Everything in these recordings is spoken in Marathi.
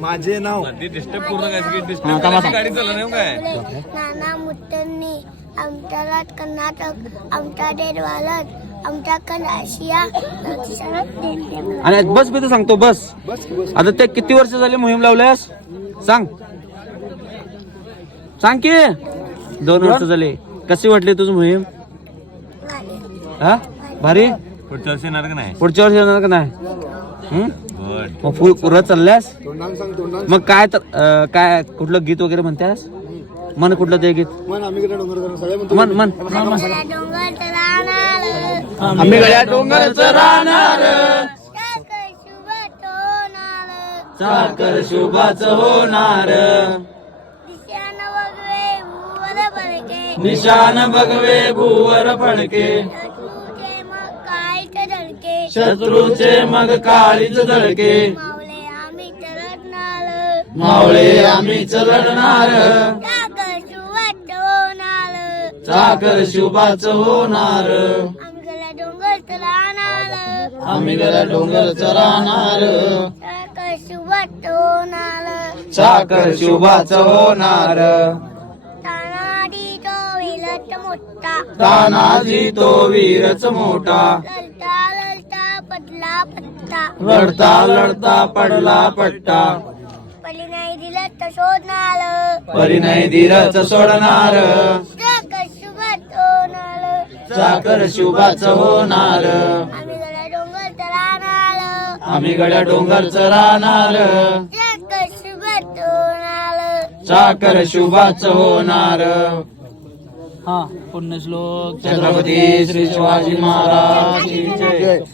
माझे नाव डिस्टर्ब पूर्ण हा. गाडी चालू नाही काय? नाना मुत्तनी आमचा राज कर्नाटक आमचा डेरवालत आमचा कन आशिया आणि बस मी तर सांगतो बस. आता ते किती वर्ष झाले मोहीम लावल्यास? सांग. सांग की. दोन वर्ष झाले. कशी वाटली तुझी मोहीम? हा? भारी? पुढच्या वर्षी येणार का नाही? पुढच्या वर्षी येणार का नाही? हं? मग फुल पुरत चालल्यास? सांग मग काय तर अं, काय कुठलं गीत वगैरे म्हणतेस मन कुठलं ते गीत? मन आम्ही गेलो डोंगर करून सगळे म्हणतो मन मन. डोंगर राहणार आम्ही गड्या डोंगरचं राहणार. साखर शुभाचं होणार. निशान बघवे भूवर फडके शत्रूचे मग काळीच धडके आम्ही मावळे आम्ही चलणार टोनार साखर शुभाचं होणार. आम्ही गेला डोंगर आम्ही गेला टोनार साखर शुभाचं होणार. तो मोठा. तानाजी तो वीरच मोठा. पत्ता लढता लढता पडला पट्टा. पली नाही दिलं तर शोधणार. परी नाही धीरच सोडणार. साखर शुभाचं होणार. आम्ही गेला डोंगर राहणार. आम्ही गड्या डोंगरचं राहणार. साखर शुभाचं होणार. हा पुण्यश्लोक छत्रपती श्री शिवाजी महाराज की जय.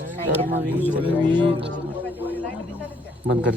बंद कर